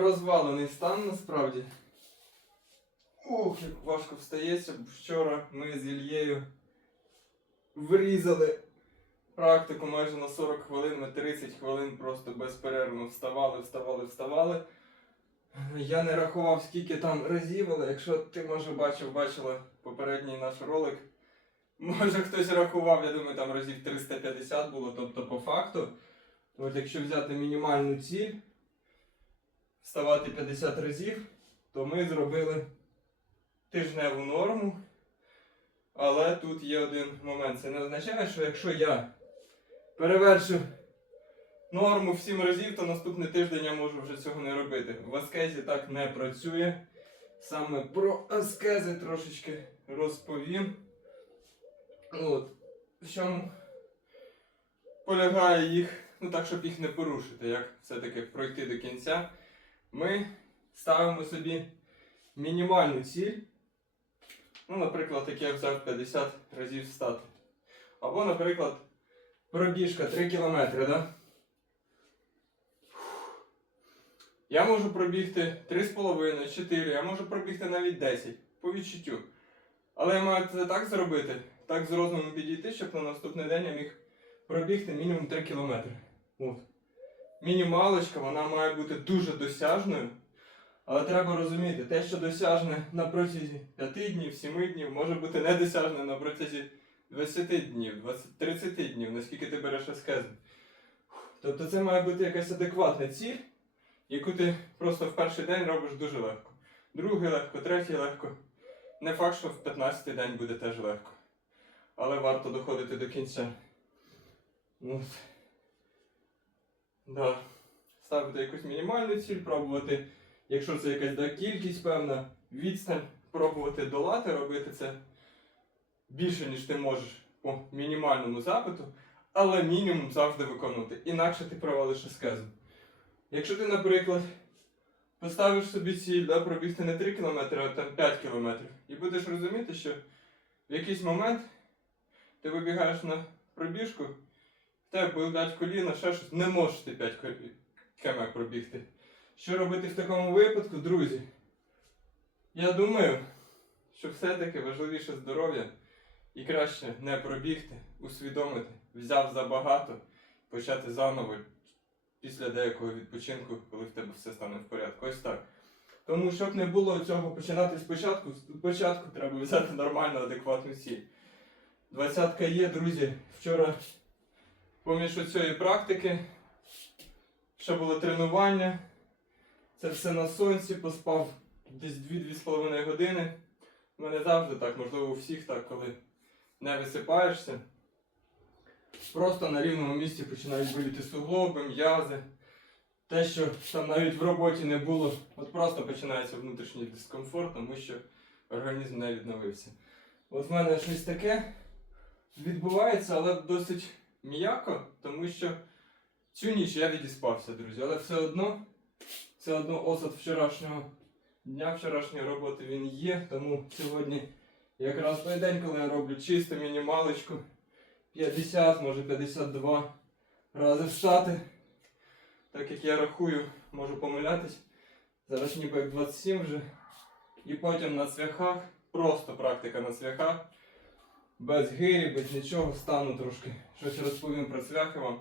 розвалений стан насправді. Ух, як важко встається. Вчора ми з Ільєю врізали практику майже на 40 хвилин, ми 30 хвилин просто безперервно вставали, вставали, вставали. Я не рахував, скільки там разів, але якщо ти, може, бачив, бачила попередній наш ролик, може хтось рахував, я думаю, там разів 350 було. Тобто, по факту, от якщо взяти мінімальну ціль, вставати 50 разів, то ми зробили тижневу норму. Але тут є один момент. Це не означає, що якщо я перевершив норму в 7 разів, то наступний тиждень я можу вже цього не робити. В аскезі так не працює. Саме про аскези трошечки розповім. От. В чому полягає їх, ну так, щоб їх не порушити, як все-таки пройти до кінця. Ми ставимо собі мінімальну ціль. Ну, наприклад, як я взяв 50 разів встати. Або, наприклад, пробіжка 3 кілометри, да? Я можу пробігти 3,5, 4, я можу пробігти навіть 10 по відчуттю. Але я маю це так зробити, так з розумом підійти, щоб на наступний день я міг пробігти мінімум 3 кілометри. От. Мінімалочка, вона має бути дуже досяжною. Але треба розуміти, те, що досяжне на протязі 5 днів, 7 днів, може бути недосяжне на протязі 20 днів, 20, 30 днів, наскільки ти береш аскезу. Тобто це має бути якась адекватна ціль, яку ти просто в перший день робиш дуже легко. Другий легко, третій легко. Не факт, що в 15-й день буде теж легко. Але варто доходити до кінця. От. Да. Ставити якусь мінімальну ціль, пробувати, якщо це якась да, кількість певна, відстань, пробувати долати, робити це більше, ніж ти можеш по мінімальному запиту, але мінімум завжди виконувати. Інакше ти провалиш аскезу. Якщо ти, наприклад, поставиш собі ціль да, пробігти не 3 км, а там 5 км, і будеш розуміти, що в якийсь момент ти вибігаєш на пробіжку, тебе болять коліна, ще щось, не можеш ти 5 км пробігти. Що робити в такому випадку, друзі? Я думаю, що все-таки важливіше здоров'я і краще не пробігти, усвідомити, взяв забагато, почати заново після деякого відпочинку, коли в тебе все стане в порядку. Ось так. Тому, щоб не було цього починати спочатку, спочатку треба взяти нормальну, адекватну ціль. Двадцятка є, друзі. Вчора, поміж цієї практики, ще було тренування. Це все на сонці, поспав десь 2-2,5 години. У мене завжди так, можливо, у всіх так, коли не висипаєшся. Просто на рівному місці починають боліти суглоби, м'язи. Те, що там навіть в роботі не було, от просто починається внутрішній дискомфорт, тому що організм не відновився. От в мене щось таке відбувається, але досить м'яко, тому що цю ніч я відіспався, друзі. Але все одно, все одно осад вчорашнього дня, вчорашньої роботи він є, тому сьогодні якраз той день, коли я роблю чисто мінімалочку. 50, може 52 рази встати. Так як я рахую, можу помилятись. Зараз ніби як 27 вже. І потім на цвяхах, просто практика на цвяхах. Без гирі, без нічого, стану трошки. Щось розповім про цвяхи вам.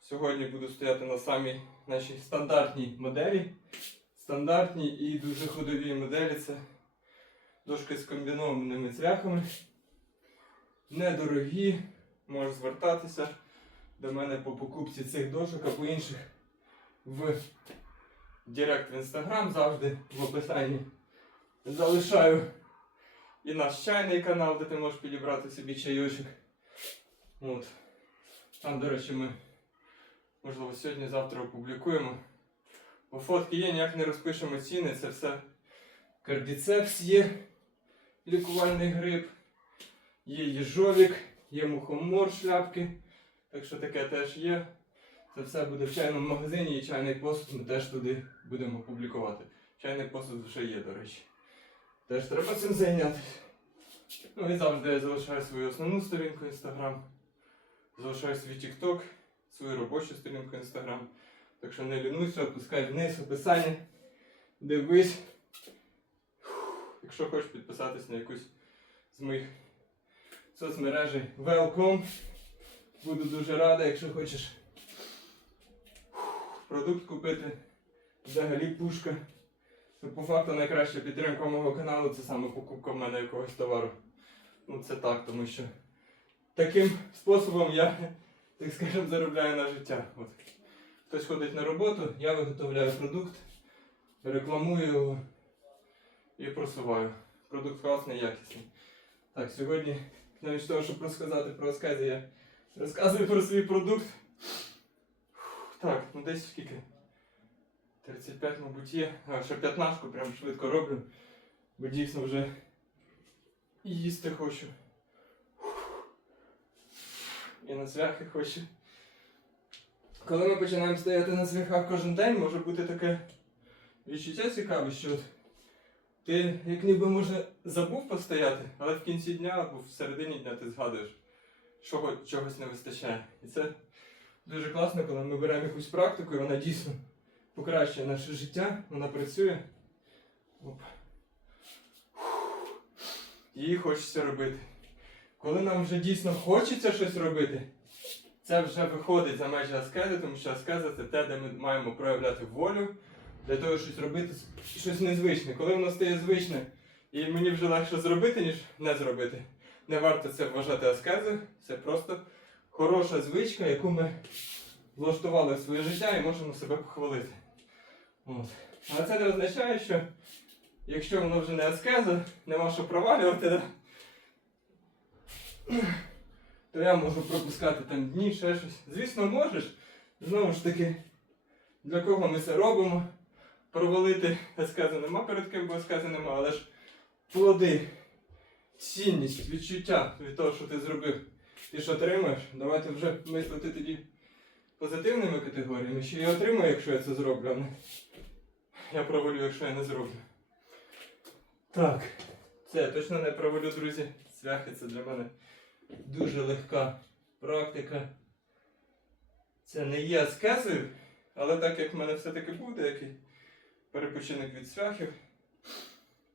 Сьогодні буду стояти на самій нашій стандартній моделі. Стандартній і дуже ходовій моделі це дошки з комбінованими цвяхами. Недорогі, можеш звертатися до мене по покупці цих дошок або інших в Директ в інстаграм завжди в описанні. Залишаю і наш чайний канал, де ти можеш підібрати собі чайочок. От. Там, до речі, ми можливо сьогодні-завтра опублікуємо. Бо фотки є, ніяк не розпишемо ціни, це все кардіцепс є, лікувальний гриб, є їжовік, є мухомор шляпки. Так що таке теж є. Це все буде в чайному магазині і чайний посуд ми теж туди будемо публікувати. Чайний посуд вже є, до речі. Теж треба цим зайнятися. Ну і завжди я залишаю свою основну сторінку Instagram, залишаю свій TikTok, свою робочу сторінку Instagram. Так що не лінуйся, опускай вниз описання, дивись. Якщо хочеш підписатись на якусь з моїх соцмережей, welcome. Буду дуже рада, якщо хочеш продукт купити. Взагалі пушка. По факту найкраща підтримка мого каналу це саме покупка в мене якогось товару. Ну це так, тому що таким способом я, так скажемо, заробляю на життя. От. Хтось ходить на роботу, я виготовляю продукт, рекламую його і просуваю. Продукт класний, якісний. Так, сьогодні, навіть того, щоб розказати про аскези, я розказую про свій продукт. Так, ну десь скільки? 35, мабуть, є. Ще 15 прям швидко роблю. Бо дійсно вже їсти хочу. І на цвяхи хочу. Коли ми починаємо стояти на цвяхах кожен день, може бути таке відчуття цікаве, що ти як ніби може забув постояти, але в кінці дня або в середині дня ти згадуєш, що чогось не вистачає. І це дуже класно, коли ми беремо якусь практику, і вона дійсно покращує наше життя, вона працює. Оп. Її хочеться робити. Коли нам вже дійсно хочеться щось робити, це вже виходить за межі аскези, тому що аскеза це те, де ми маємо проявляти волю для того, щось робити, щось незвичне. Коли воно стає звичне, і мені вже легше зробити, ніж не зробити. Не варто це вважати аскезою, це просто хороша звичка, яку ми влаштували в своє життя і можемо себе похвалити. От. Але це не означає, що якщо воно вже не аскеза, нема що провалювати, да? то я можу пропускати там дні, ще щось. Звісно, можеш. Знову ж таки, для кого ми це робимо? Провалити аскезу нема перед ким, бо аскези нема, але ж плоди, цінність, відчуття від того, що ти зробив, ти ж отримаєш. Давайте вже мислити тоді позитивними категоріями, що я отримаю, якщо я це зроблю, а не я провалю, якщо я не зроблю. Так, це я точно не провалю, друзі. Цвяхи це для мене дуже легка практика. Це не є аскезою, але так як в мене все-таки був деякий перепочинок від цвяхів,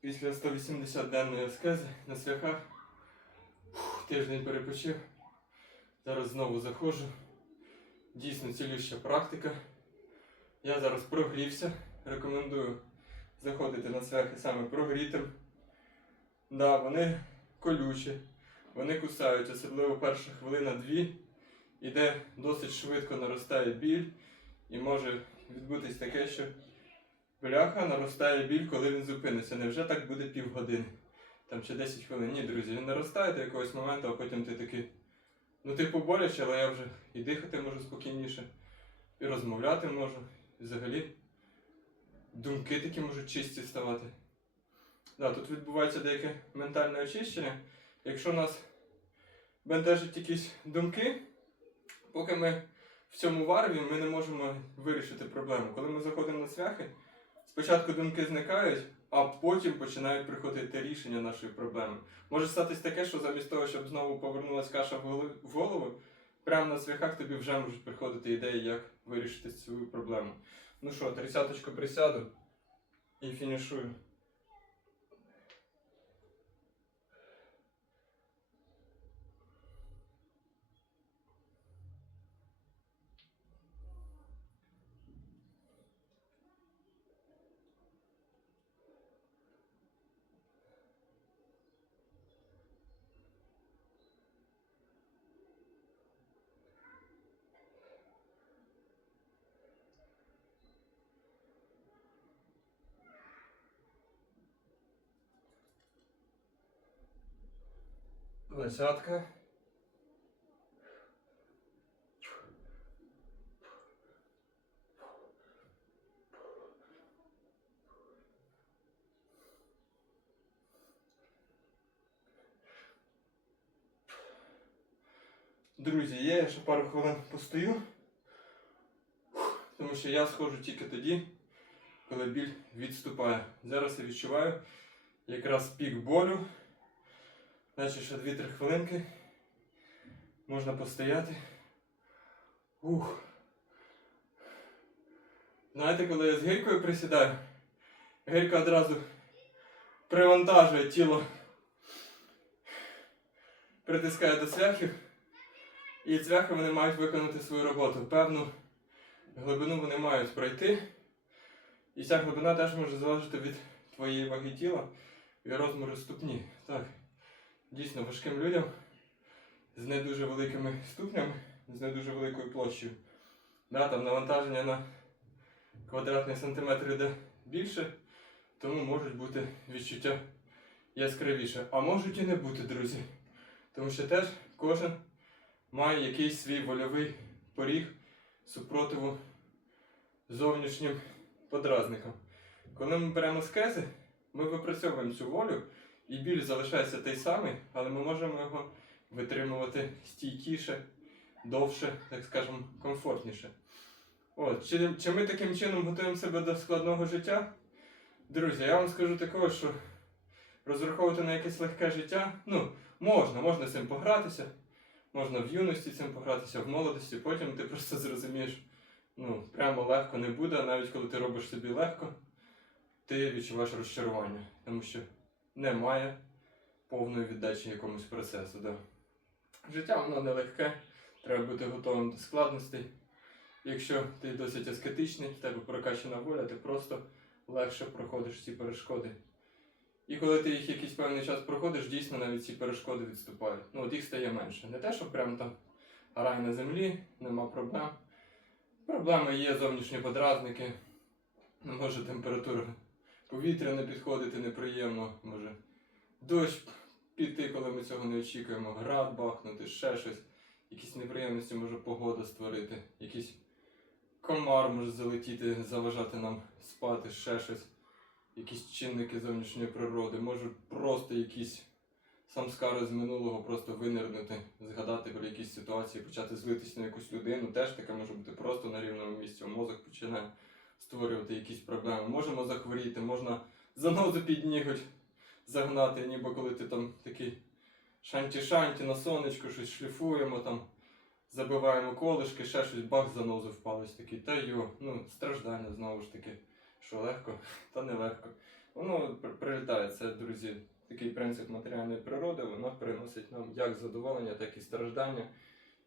після 180-денної аскези на цвяхах тиждень перепочив. Зараз знову заходжу. Дійсно цілюща практика. Я зараз прогрівся. Рекомендую заходити на цвяхи саме прогрітим. Да, вони колючі, вони кусають, особливо перша хвилина-дві, іде досить швидко наростає біль, і може відбутись таке, що бляха наростає біль, коли він зупиниться. Невже так буде півгодини? Там чи 10 хвилин. Ні, друзі, він наростає до якогось моменту, а потім ти такий. Ну, типу боляче, але я вже і дихати можу спокійніше, і розмовляти можу. І взагалі думки такі можуть чисті ставати. Да, тут відбувається деяке ментальне очищення. Якщо нас бентежать якісь думки, поки ми в цьому варві, ми не можемо вирішити проблему. Коли ми заходимо на цвяхи, спочатку думки зникають, а потім починають приходити рішення нашої проблеми. Може статись таке, що замість того, щоб знову повернулася каша в голову, прямо на цвяхах тобі вже можуть приходити ідеї, як вирішити цю проблему. Ну що, тридцяточку присяду і фінішую. Двадцятка. Друзі, я ще пару хвилин постою, тому що я сходжу тільки тоді, коли біль відступає. Зараз я відчуваю якраз пік болю. Значить, ще 2-3 хвилинки. Можна постояти. Ух. Знаєте, коли я з гирькою присідаю, гирька одразу привантажує тіло, притискає до цвяхів, і цвяхи вони мають виконати свою роботу. Певну глибину вони мають пройти. І ця глибина теж може залежати від твоєї ваги тіла і розміру ступні. Так, дійсно важким людям з не дуже великими ступнями, з не дуже великою площею. Да, там навантаження на квадратний сантиметр йде більше, тому можуть бути відчуття яскравіше. А можуть і не бути, друзі. Тому що теж кожен має якийсь свій вольовий поріг супротиву зовнішнім подразникам. Коли ми беремо скези, ми випрацьовуємо цю волю, і біль залишається той самий, але ми можемо його витримувати стійкіше, довше, так скажемо, комфортніше. От, чи, чи ми таким чином готуємо себе до складного життя? Друзі, я вам скажу такого, що розраховувати на якесь легке життя, ну, можна, можна цим погратися, можна в юності цим погратися, в молодості, потім ти просто зрозумієш, ну, прямо легко не буде, навіть коли ти робиш собі легко, ти відчуваєш розчарування, тому що немає повної віддачі якомусь процесу. Да. Життя воно нелегке, треба бути готовим до складностей. Якщо ти досить аскетичний, в тебе прокачана воля, ти просто легше проходиш ці перешкоди. І коли ти їх якийсь певний час проходиш, дійсно навіть ці перешкоди відступають. Ну, от їх стає менше. Не те, що прям там рай на землі, нема проблем. Проблеми є зовнішні подразники, може температура повітря не підходити неприємно, може дощ піти, коли ми цього не очікуємо, град бахнути, ще щось. Якісь неприємності може погода створити, якийсь комар може залетіти, заважати нам спати, ще щось. Якісь чинники зовнішньої природи, можуть просто якісь самскари з минулого просто винирнути, згадати про якісь ситуації, почати злитись на якусь людину. Теж таке може бути просто на рівному місці. Мозок починає створювати якісь проблеми. Можемо захворіти, можна занозу під ніготь загнати, ніби коли ти там такий шанті-шанті на сонечку, щось шліфуємо там, забиваємо колишки, ще щось, бах, занозу впалось такий. Та йо, ну, страждання знову ж таки. Що легко, та нелегко. Воно при- прилітає. Це, друзі, такий принцип матеріальної природи, воно приносить нам як задоволення, так і страждання.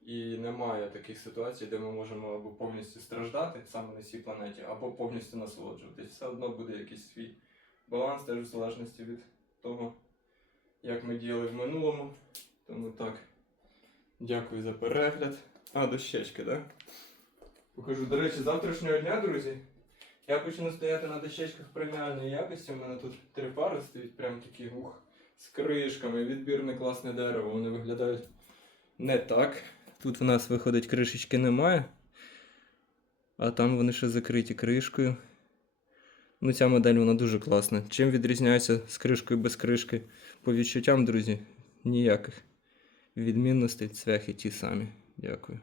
І немає таких ситуацій, де ми можемо або повністю страждати саме на цій планеті, або повністю насолоджуватись. Все одно буде якийсь свій баланс, теж в залежності від того, як ми діяли в минулому. Тому так. Дякую за перегляд. А, дощечки, так? Покажу. До речі, завтрашнього дня, друзі. Я почну стояти на дощечках преміальної якості. У мене тут три пари стоять, прям такі ух, з кришками, відбірне класне дерево. Вони виглядають не так. Тут в нас виходить кришечки немає. А там вони ще закриті кришкою. Ну, ця модель вона дуже класна. Чим відрізняється з кришкою без кришки? По відчуттям, друзі, ніяких відмінностей, цвяхи ті самі. Дякую.